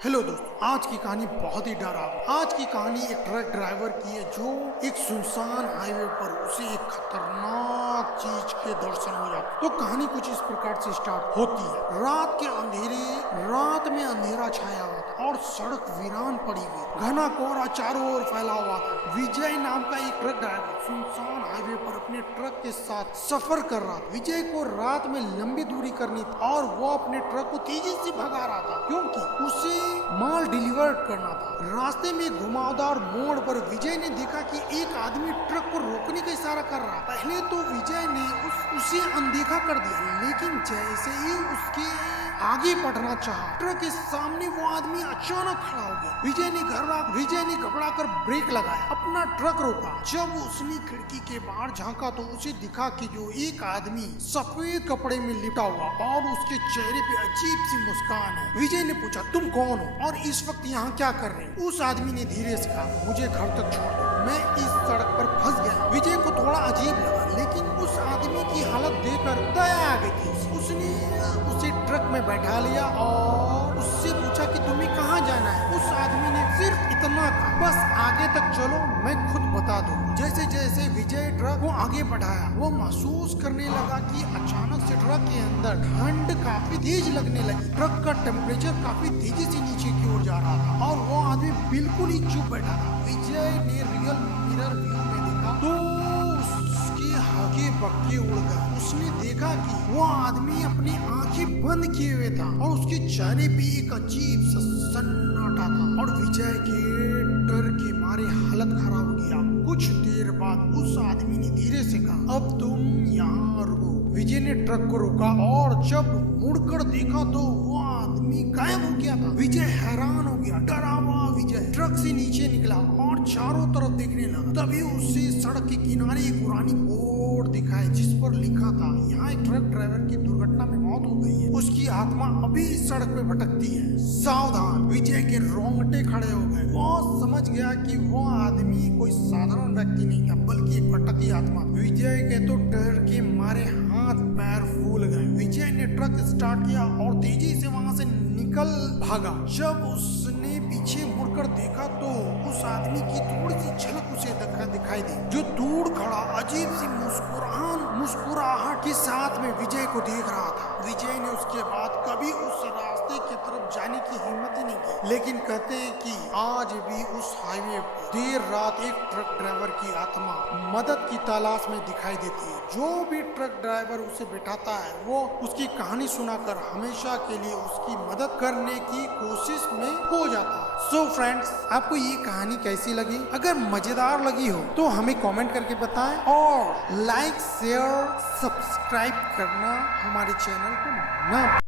Hello दोस्तों, आज की कहानी बहुत ही डरावनी। आज की कहानी एक ट्रक ड्राइवर की है जो एक सुनसान हाईवे पर उसे एक खतरनाक चीज के दर्शन हो जाते। तो कहानी कुछ इस प्रकार से स्टार्ट होती है। रात में अंधेरा छाया हुआ था और सड़क वीरान पड़ी हुई, घना कोहरा चारों ओर फैला हुआ था। विजय नाम का एक ट्रक ड्राइवर सुनसान हाईवे पर अपने ट्रक के साथ सफर कर रहा था। विजय को रात में लंबी दूरी करनी थी और वो अपने ट्रक को तेजी से भगा रहा था क्योंकि उसे माल डिलीवर करना था। रास्ते में घुमावदार मोड़ पर विजय ने देखा कि एक आदमी ट्रक को रोकने का इशारा कर रहा। पहले तो विजय ने उसे अनदेखा कर दिया, लेकिन जैसे ही उसके आगे बढ़ना चाहा, ट्रक के सामने वो आदमी अचानक खड़ा हो गया। विजय ने घबरा कर ब्रेक लगाया, अपना ट्रक रोका। जब उसने खिड़की के बाहर झांका तो उसे दिखा कि जो एक आदमी सफेद कपड़े में लिपटा हुआ और उसके चेहरे पे अजीब सी मुस्कान है। विजय ने पूछा, तुम कौन हो और इस वक्त यहाँ क्या कर रहे हो? उस आदमी ने धीरे से कहा, मुझे घर तक छोड़ दो, मैं इस सड़क पर फंस गया। विजय को थोड़ा अजीब लगा, लेकिन उस आदमी की हालत देखकर दया आ गई थी। उसने उसे ट्रक में बैठा लिया और उससे पूछा कि तुम्हें कहाँ जाना है? उस आदमी ने सिर्फ इतना कहा, बस आगे तक चलो, मैं खुद बता दूं। जैसे जैसे विजय ट्रक को आगे बढ़ाया, वो महसूस करने लगा कि अचानक से ट्रक के अंदर ठंड काफी तेज लगने लगी। ट्रक का टेम्परेचर काफी तेजी से नीचे की ओर जा रहा था और वो आदमी बिल्कुल ही चुप बैठा था। विजय ने रियल मिरर व्यू में देखा तो उसके आगे बक्के उड़ गए। उसने देखा कि वो आदमी अपनी आंखें बंद किए हुए था और उसके चेहरे पे एक अजीब सा सन्नाटा था और विजय के डर के मारे हालत खराब हो गया। कुछ देर बाद उस आदमी ने धीरे से कहा, अब तुम यहाँ रुको। विजय ने ट्रक को रोका और जब मुड़कर देखा तो वो आदमी गायब हो गया था। विजय हैरान हो गया। डरा हुआ विजय ट्रक से नीचे निकला और चारों तरफ देखने लगा। तभी उसे सड़क के किनारे एक पुरानी बोर्ड दिखाई जिस पर लिखा था, यहाँ एक ट्रक ड्राइवर की दुर्घटना में मौत हो गई है, उसकी आत्मा अभी इस सड़क पे भटकती है, सावधान। विजय के रोंगटे खड़े हो गए। वो समझ गया कि वो आदमी कोई साधारण व्यक्ति नहीं था, बल्कि एक भटकी आत्मा। विजय के तो डर के मारे हाथ पैर फूल गए। विजय ने ट्रक स्टार्ट किया और तेजी से वहां से निकल भागा। जब उसने पीछे मुड़कर देखा तो उस आदमी की थोड़ी सी झलक उसे दिखाई दी, जो दूर खड़ा अजीब सी मुस्कुराहट के साथ में विजय को देख रहा था। विजय ने उसके बाद कभी उस रास्ते की तरफ जाने की हिम्मत ही नहीं की, लेकिन कहते हैं कि आज भी उस हाईवे पर देर रात एक ट्रक ड्राइवर की आत्मा मदद की तलाश में दिखाई देती है। जो भी ट्रक ड्राइवर उसे बिठाता है वो उसकी कहानी सुनाकर हमेशा के लिए उसकी मदद करने की कोशिश में हो जाता है। सो फ्रेंड्स, आपको ये कहानी कैसी लगी? अगर मजेदार लगी हो तो हमें कमेंट करके बताएं और लाइक शेयर सब्सक्राइब करना हमारे चैनल को ना